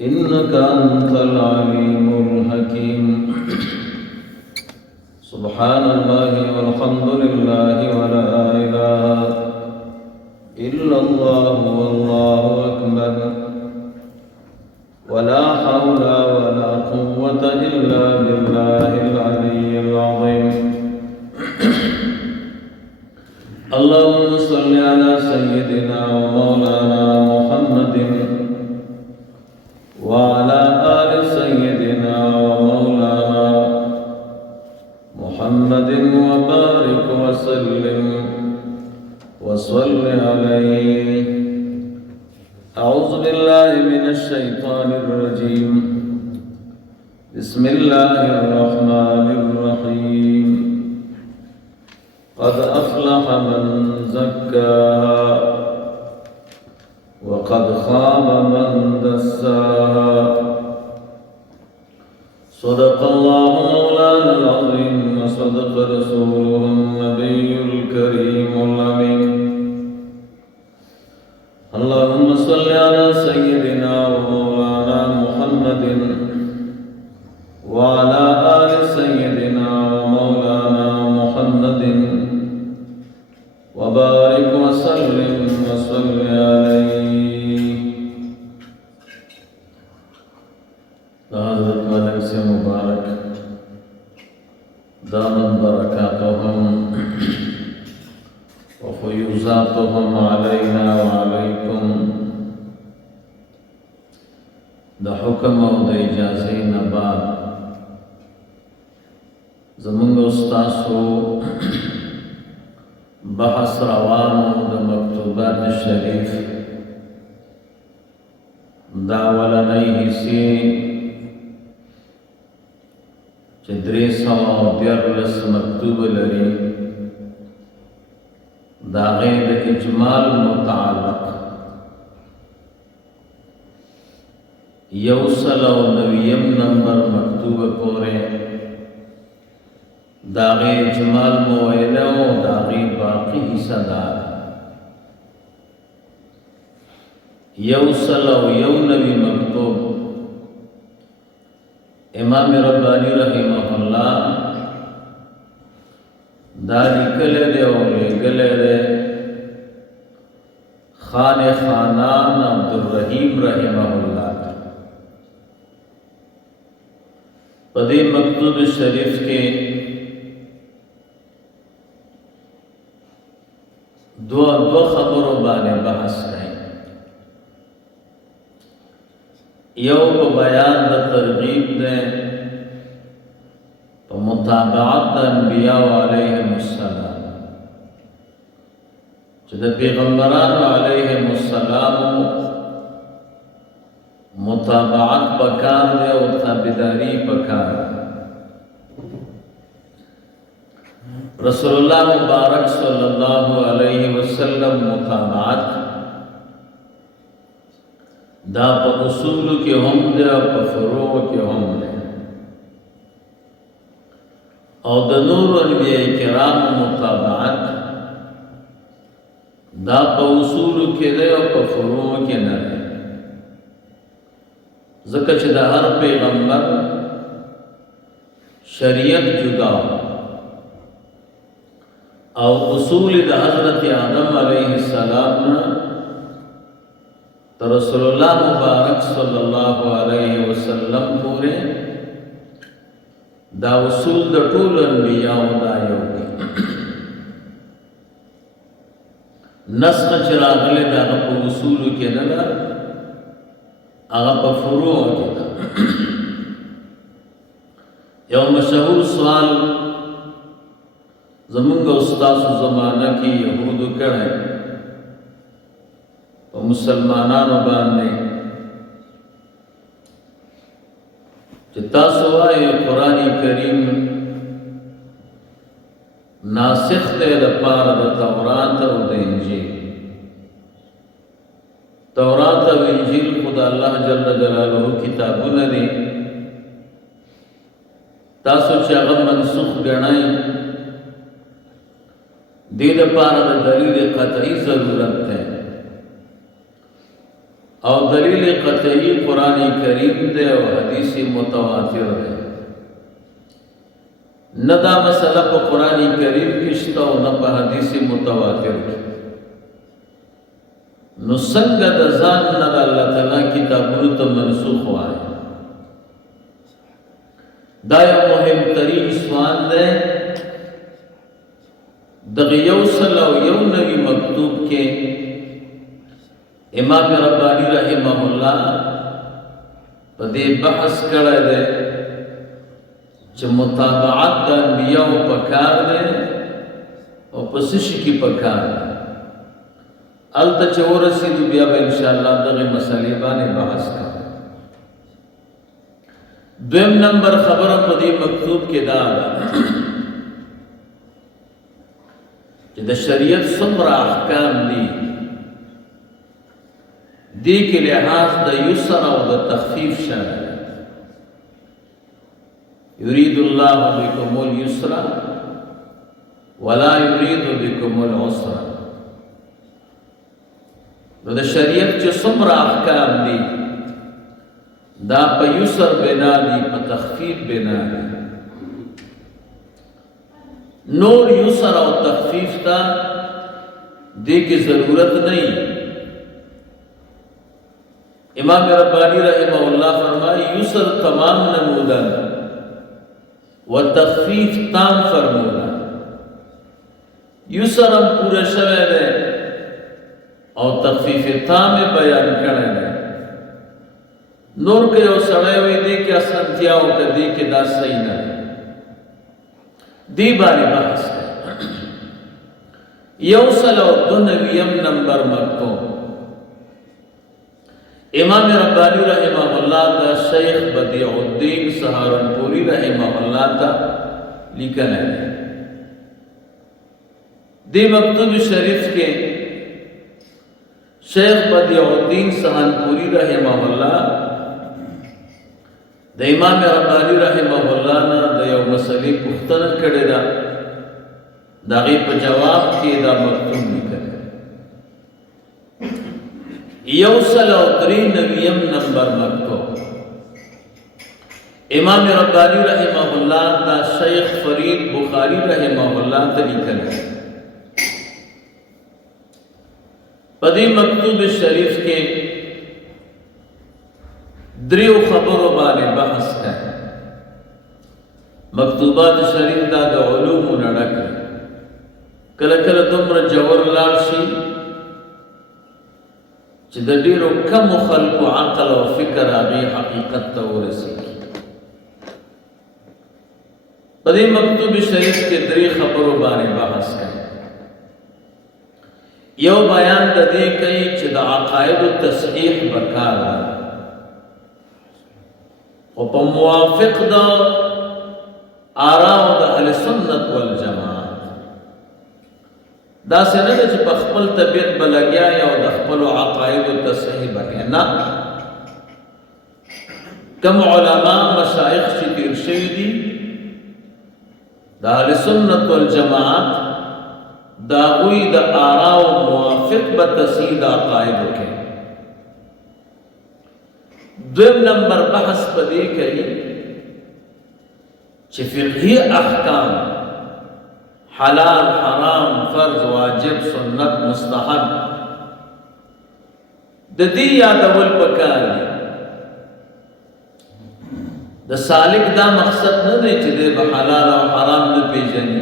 إنك أنت العليم الحكيم. سبحان الله والحمد لله ولا إله إلا الله والله أكبر ولا حول ولا قوة إلا بالله العلي العظيم. اللهم صل على سيدنا ومولانا محمد وعلى آل سيدنا ومولانا محمد وبارك وسلم وصل عليه. أعوذ بالله من الشيطان الرجيم. بسم الله الرحمن الرحيم. قد أفلح من زكاها وقد خاب من دساها. صدق الله مولانا العظيم وصدق رسوله النبي الكريم الأمين. اللهم صل على سيدنا ومولانا محمد وعلى آل سيدنا ومولانا محمد وبارك وسلم وصل عليه. حضرت ملک سے مبارک دامن برکاتهم وفیوزاتهم علینا وعلیکم. د حکم او د اجازه نه بعد زمونږ استاسو بحث روانو د مکتوبات شریف دا ولنۍ حصې چې 314 مکتوب لري دا غیر اجمال متعلق 109 نمبر مکتوب پورې داغی اجمال موئلہ و داغی باقی حصہ دار 109 مکتوب امام ربانی رحمہ اللہ دا لکلے دے و لگلے دے خان خانان عبدالرحیم رحمہ اللہ. پدی مکتوب شریف کے دو خبروں بانے بحث کریں. یو کو بیان دا ترغیب دیں تو متابعت دا انبیاء علیہم السلام جو دا پیغمبران علیہم السلام متابعت پکار دے اور تابداری پکار دے. رسول اللہ مبارک صلی اللہ علیہ وسلم متابعت دا پا اصول کے ہم دے پا فروع کے ہم دے اور دا نور انبیاء کرام متابعت دا پا اصول کے دے پا فروع کے نہ دے. ذکر چھ دا ہر پیغمبر شریعت جدا او اصول دا حضرت آدم علیہ السلام تو رسول اللہ مبارک صلی اللہ علیہ وسلم پورے دا اصول دا طول انبیاء دا یوگی نسخ چراغلے دا اغا اصول کے ندا اغا فروع کے دا. یو مشہور سوال زمونږ استاسو زمانہ کی یهودو کړی په مسلمانانو باندې چې تاسو وایي قرآن کریم ناسخ دی د پاره د تورات او د انجیل. تورات او انجیل خو د الله جل جلاله کتابونه دي. تاسو چې هغه منسوخ ګڼئ دې لپاره د دلیل قطعی ضرورت ده. او دلیل قطعی قرآن کریم دے او حدیث متواتر دے. نہ دا مسئلہ پا قرآن کریم کشتا و نہ پا حدیث متواتر کی. نو سنگ دا زان نہ دا اللہ تعالیٰ کتابونو تا منسوخ ہوئے. دا یو مهم ترین سوال دے. دغیو صلی و یو نوی مکتوب کے امام ربانی رحمہ اللہ پا دے بحث کرے دے چھ متابعات دا انبیاء پکار دے اور پسشی کی پکار دے. علتا چھ وہ رسیدو بیا با انشاءاللہ دغی مسئلے بانے بحث کرے. دویم نمبر خبر پا دی مکتوب کے دادا چھ دا شریعت سمر احکام دی کے لحاظ دا یسر و دا تخفیف شامل. یرید اللہ بکم اليسر ولا یرید بکم العسر. دا شریعت چھ سمر احکام دی دا پا یسر بنا دی پا تخفیف بنا دی. نور یسر و تخفیف تا دی کی ضرورت نہیں. امام ربانی رحمہ اللہ فرمائی یسر تمام نمودن و تخفیف تام فرمودن. یسر ہم پورا شوئے دے اور تخفیف تام بیان کرنے دے. نور کے او سڑے ہوئی دی کہ اسنتیاؤ کا دی کہ دا صحیح نہ دی باری بحث ہے. یوصل و دنویم نمبر مکتوب امام ربانی رحمہ اللہ تا شیخ بدیع الدین سہارنپوری رحمہ اللہ تا لکھن ہے. دی مکتوب شریف کے شیخ بدیع الدین سہارنپوری رحمہ اللہ دا امام ربانی رحمہ اللہ نا دا یو مسئلی پختن کردے دا دا غیب جواب کی دا مکتوب لکھن ہے. یوصل و دری نویم نمبر مکتوب امام ربانی رحمہ اللہ دا شیخ فرید بخاری رحمہ اللہ تا لکھن ہے. پدی مکتوب شریف کے دریو خبرو بانے بحث ہے. مکتوبات شریف دا دا علوم نڑک کل کل دمر جور لارشی چھ دا دیرو کم خلق و عقل و فکر آگی حقیقت تورسی. پدی مکتوب شریف کے دری خبرو بانے بحث ہے. یو بیان دا دی کئی چھ دا عقائد و تصحیح بکار دا و پا موافق دا آراء دا اہل سنت والجماعت. دا سے ندا چھ پا خپل طبیعت بلگیا یا دا خپل عقائد و تصحیح بکیا نا. کم علماء مشایخ چی تیر شوی دی دا اہل سنت والجماعت دا غوی دا آراء و موافق بتصحیح عقائد کے. دویم نمبر بحث پدی کئی چھ فقہی احکام حلال حرام فرض واجب سنت مستحب دا دی یادول پکار دی. دا سالک دا مقصد نہ دے چھ دے بحلال و حرام نہ پیجنی.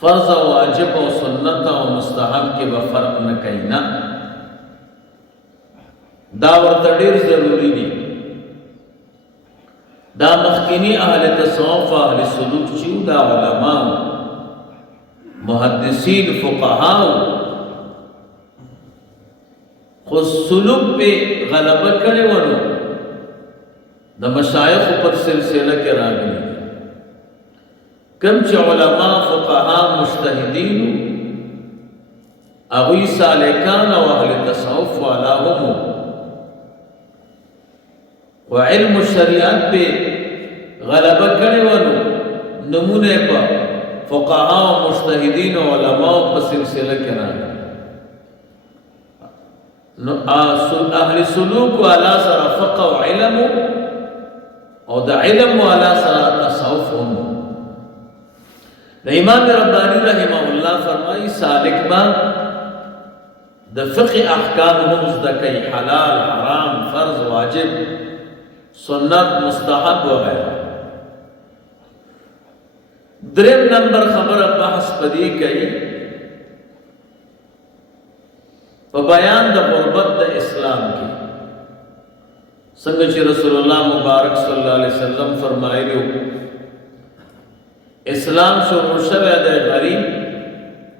فرض و واجب و سنت و مستحب کے بفرق نہ کئینا. دا ورطا دیر ضروری دی. دا مخکینی اہل تصوف و اہل سلوک چیو دا علماء محدثین فقہاء خود سلوک پہ غلبہ کرے ونو دا مشایخ پر سلسلہ کے راگلی. کم چی علماء فقہاء مجتہدین اغوی سالکان و اہل تصوف والا ہمو و علم شریعت پہ غلبہ کرے ونو نمونے پا فقہاء و مجتہدین و علماء پا سلسلہ کرنا. اهل سلوک والا سره فقه او علم او د علم والا سره تصوف هم. د امام ربانی رحمه الله فرمایي سالک با د فقه احکام هم زده کوي، حلال حرام فرض واجب سنت مستحب وغیرہ. دریم نمبر خبر بحث پدی کوي په بیان د غربت د اسلام کې، څنګه چې رسول الله مبارک صلی الله علیه وسلم فرمایلیو اسلام شروع شوی دی غریب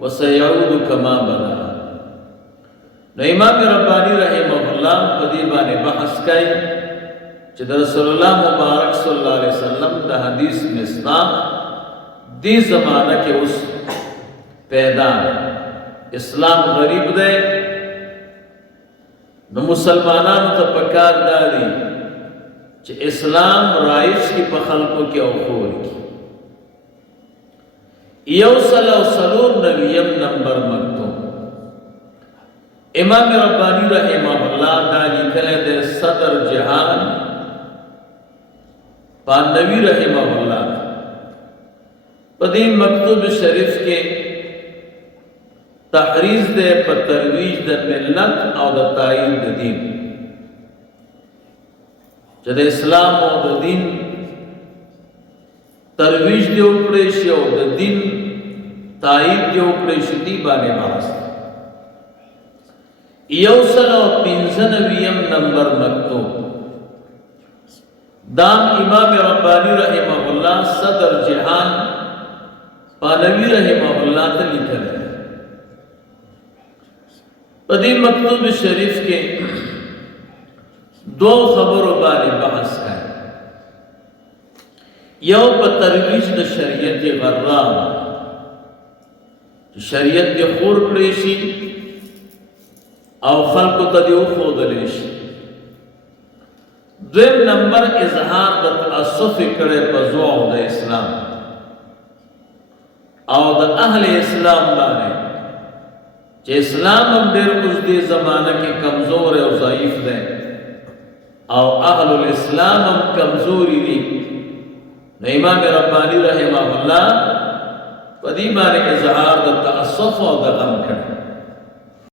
وسيعود کما بدا. نو امام ربانی رحمه الله په دې باندې بحث کوي چې د رسول الله مبارک صلی الله علیه وسلم د حدیث مصداق دې زمانہ کې اوس پیدا اسلام غریب دی. نو مسلمانانو ته پکار دادي چې اسلام رایج کی په خلقو کې او خور کی. یو سلور نویم نمبر مکتوب امام ربانی رحمه الله دا لیکل د صدر جهان پاندوی رحمه الله په دې مکتوب شریف کې تحریض دے پر ترویج د ملت او د تایید د دین، چې د اسلام او د دین ترویج دی وکړي شي او د دین تایید دی وکړي شي. دی باندې بحث یو سلو 95 نمبر مکتوب دام امام ربانی رحمه الله صدر جهان پالوی رحمه الله ته لیکل. پدی مکتوب شریف کے دو خبروں باندې بحث ہے. یو په ترویج د شریعت غرا، شریعت دی خور کړی شي او خلقو ته دی خودلی شي. دویم نمبر اظهار د تعصب کړي په ځواب د اسلام او د اهل اسلام باندې چې اسلام هم ډېر اوس دې زمانہ کې کمزور او ضعیف دی او اهل الاسلام هم کمزوري دي. نو امام ربانی رحمه الله په دې باندې اظهار د تعصب او د غم کړي.